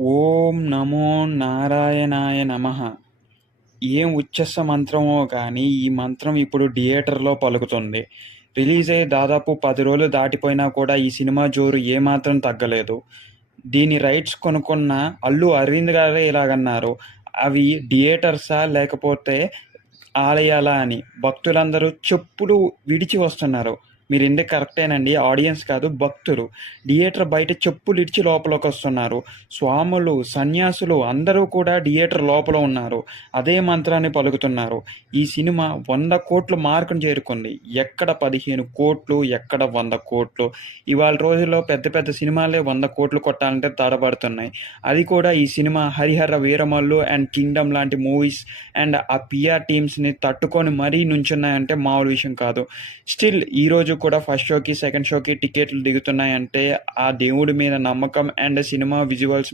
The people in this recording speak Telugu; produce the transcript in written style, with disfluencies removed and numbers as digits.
ఓం నమో నారాయణాయ నమః. ఏం ఉచ్ఛస్స మంత్రమో గానీ, ఈ మంత్రం ఇప్పుడు థియేటర్‌లో పలుకుతుంది. రిలీజయ్యి దాదాపు 10 రోజులు దాటిపోయినా కూడా ఈ సినిమా జోరు ఏమాత్రం తగ్గలేదు. దీని రైట్స్ కొనుక్కున్న అల్లు అరవింద్ గారే ఇలాగన్నారు. అవి థియేటర్సా లేకపోతే ఆలయాలా అని. భక్తులందరూ చెప్పులు విడిచి వస్తున్నారు. మీరింది కరెక్టేనండి. ఆడియన్స్ కాదు భక్తులు. థియేటర్ బయట చెప్పులు ఇడిచి లోపలికొస్తున్నారు. స్వాములు, సన్యాసులు అందరూ కూడా థియేటర్ లోపల ఉన్నారు. అదే మంత్రాన్ని పలుకుతున్నారు. ఈ సినిమా 100,00,00,000 మార్కును చేరుకుంది. ఎక్కడ 15,00,00,000, ఎక్కడ 100,00,00,000. ఇవాళ రోజుల్లో పెద్ద పెద్ద సినిమాలే 100,00,00,000 కొట్టాలంటే తడబడుతున్నాయి. అది కూడా ఈ cinema 'Harihara Veeramallu' and 'Kingdom' లాంటి మూవీస్ అండ్ ఆ పీఆర్ టీమ్స్‌ని తట్టుకొని మరీ నుంచున్నాయంటే మామూలు విషయం కాదు. స్టిల్ ఈరోజు కూడా ఫస్ట్ షోకి, సెకండ్ షోకి టికెట్లు దిగుతున్నాయంటే ఆ దేవుడి మీద నమ్మకం అండ్ సినిమా విజువల్స్